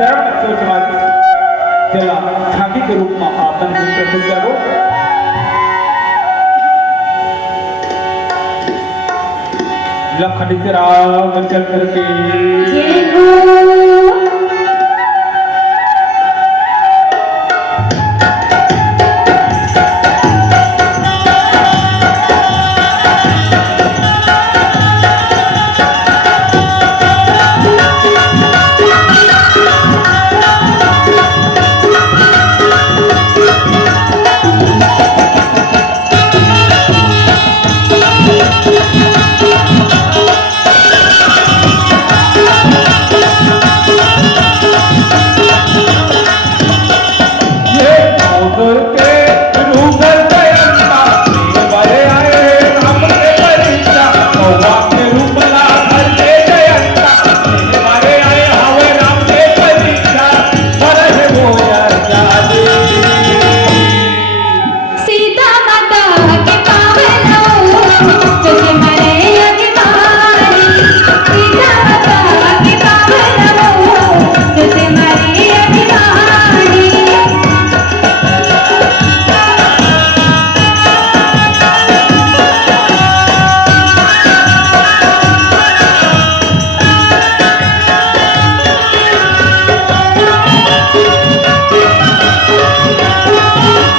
चरण बच्चों समाज चला झांकी के रूप में आपन प्रस्तुत करो। लखन राम चंद्र के जय हो।